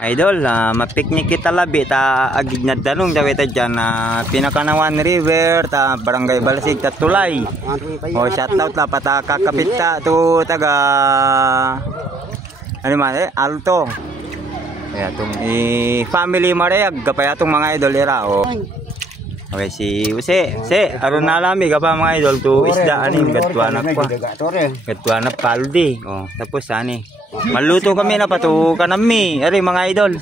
Idol, mapiknik kita labi ta agig na dalong dawita dyan na Pinakanawan River ta Barangay Balasig ta Tulay. O shoutout la pata kakapit ta to taga ano man Alto. Kaya tong family marayag kapaya tong mga idol era o. Okay si Jose, aron nalami kapa mga idol to isda aning gatuanak pa. Gatuanak paldi. O tapos ani. Maluto kami na pato kanami, ari mga idol.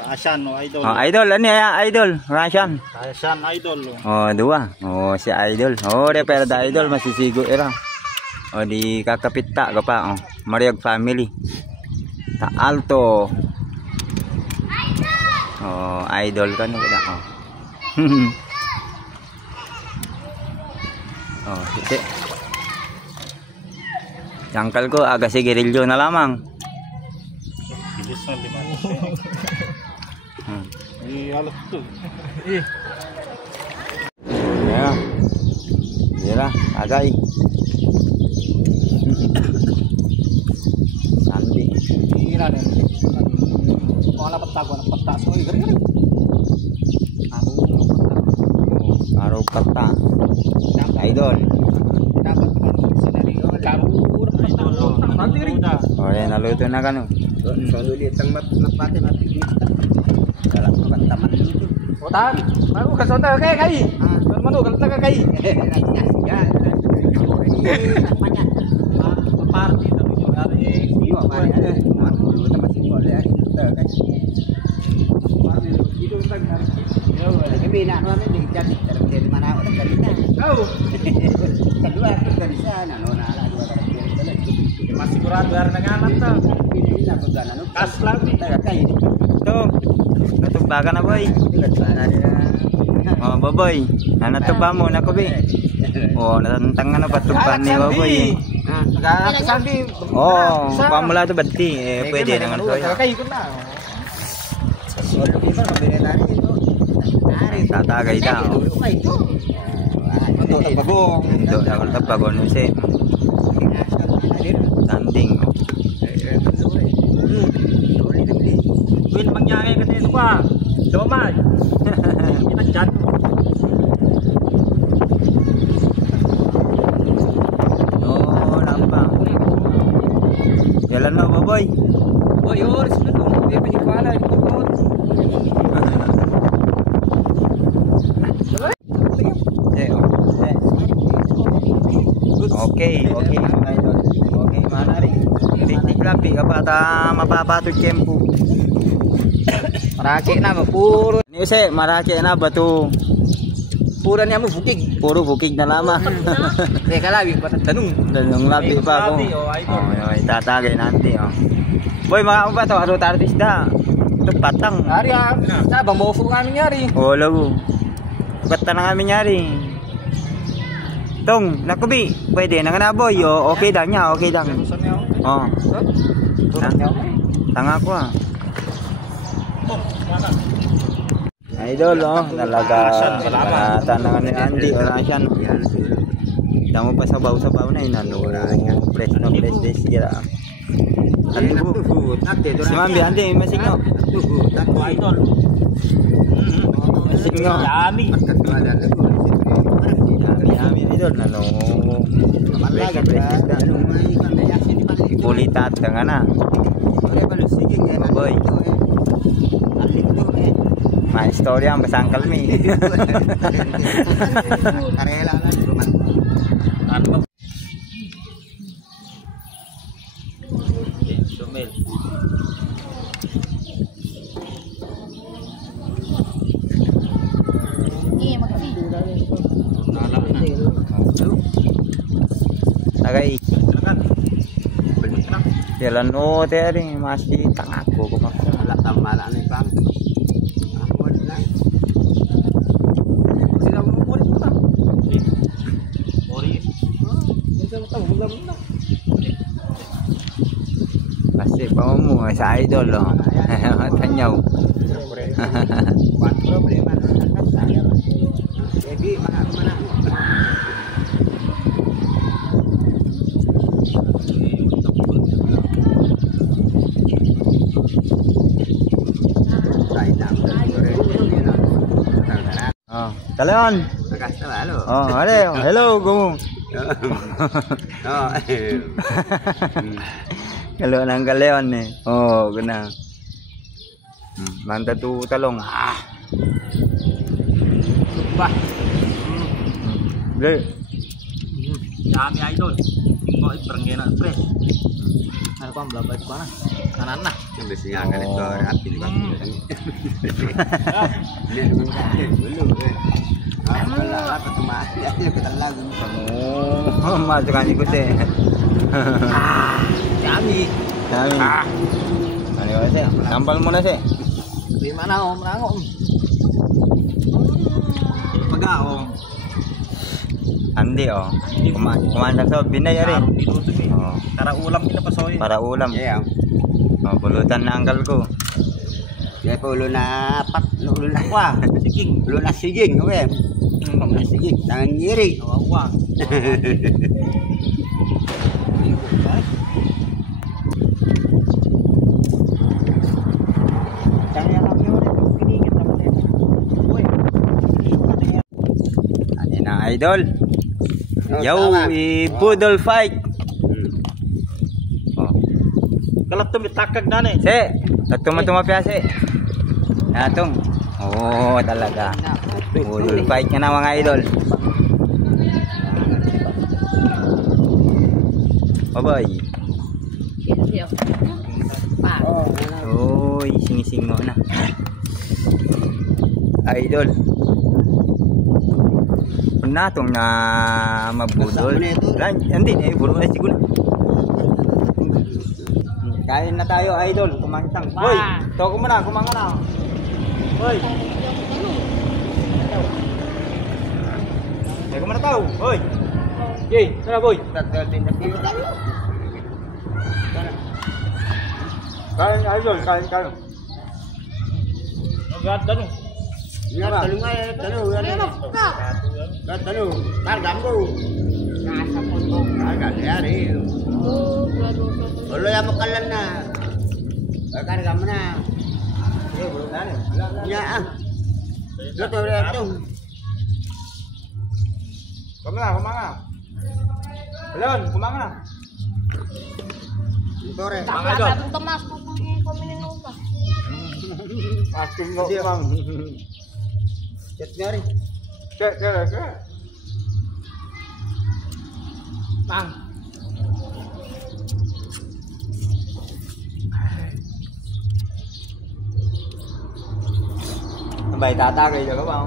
Asan no idol. Oh, idol ani ya idol, Rashan. Asan idol. Oh, dua. Oh, si idol. Oh, de pero da idol masisigo era. Oh, di kakapit ta ka pa. Oh, Mariag family. Ta Alto. Oh, idol kan kada. Oh. Oh, sisi. Jangkal ko agak sigarilyo na lamang. Bilis na lima. Halap to. Ya. Dira, agay. Sandi. Ira din. Wala patago na patas mo gari. Araw kata. Idol. Dapat sa dari kabur idol. Oh, yan naluto na kanu. Sulit ang mapati mapikita. Kalau makan taman itu. Otan, aku ke sana kai. Manu kalau tak kai. Ya. Banyak. Party tapi hari ini ada. Dulu tempat sini boleh hari kita kan. Party itu kan hari. Ya, kami nak mana jadi dari mana orang dari sana. Oh. Kedua dari sana nona lah dua dari masih kurang biar dengan tuh. Kas lagi kayak ini. Tuh. Natubakan na boy. Oh, baboy. Natuba mo na ko bi. Oh, natantang na patuban ni baboy. Oh, pamula to bati. Pwede naman ko. Tatagay daw. Ito na kung tapagon mo si Tanding. Win mangyari kasi ito pa. Domay. Pinagjan. Oh, nampak. Jalan na baboy. Boy, oras na to. May pinikala. Okay, mga idol. Okay, manari. Piknik lapi kapag mapapatot kempo. Marake na puro. Ni Use, marake na ba to? Puro niya mo bukig. Puro bukig na lamang. Teka labi pa tanong. Tanong labi pa ako. Oh, itatagay nanti oh. Boy, mga ba to? Aro artista. Ito patang. Ari sa bang mo fu kami nyari. Oh, lago. Bata na kami nyari. Tong, nakubi. Pwede na nga boy. Oh, okay lang niya, okay lang. Oh. Tanga ko ah. Idol oh, talaga tanangan ni Andy Rashan. Tamo pa sabaw-sabaw na inano. Fresh na fresh this gira. Ano po? Si Mambi Andy masigno. Idol. Masigno. Dami. Dami idol nano. Kulitat ka nga na. Boy. May istorya ang basang kalmi. Karela lang ruman. Ano? Sumil. Tagay. Jalan oh teri masih tengah aku kumaksa. Wala tamala ni pam. Pasti pamu sa idol loh. Tanyaw. Problema na saya. Jadi mana Kaleon. Nakasta ba, halo? Oh, ale. Hello, go. Oh, Kaleon ang kaleon eh. Oh, gana. Manta tu talong. ba? Ge. Dami idol. Tingko iprengge na pre. Ano ko ang blabay ko na. Kanan na. Yung bisinya kan ito api di bang. Ini naman kasi dulu eh. Wala apa tumati ayo kita lagu. Oh, masuk kan ikut eh. Dami. Dami. Ano ba sih? Tampal muna sih. Di mana om rangom. Pagaong. Andi oh. Kumain sa binay ari. Oh. Para ulam pinapasoy. Para ulam. Yeah. Oh, pulutan na angkal ko. Ya ulo na pat, ulo na kwa. Siging, ulo na siging, oke. Ulo na siging, tangan kiri. Wah. Ano na idol? Yo, i-poodle fight. Oh. Kalak to mitakag na ni. Se, tuma-tuma se. Natong. Oh, talaga. Poodle fight ka na mga idol. Bye-bye. Oh, sing-sing mo na. Idol. Pernah tong na mabudol. Hindi, buro na siguro. Kain na tayo, idol. Kumangtang. Hoy, toko mo na, kumanga na. Hoy. Teko mo na tao. Hoy. Yey, sana boy. Kain, idol, kain. Agad dano. Talong ay, talong. Talong. Kargam ko. Nasa pondok. Kargam yari. Ulo ya makalan na. Kargam na. Ya ah. Luto ito. Kumanga. Leon, kumanga na. Tore. Sabong Tomas po kung minum pa. Asking mo, Mang. Chat nga rin. Cek. Mang. Bày tata kìa các bạn.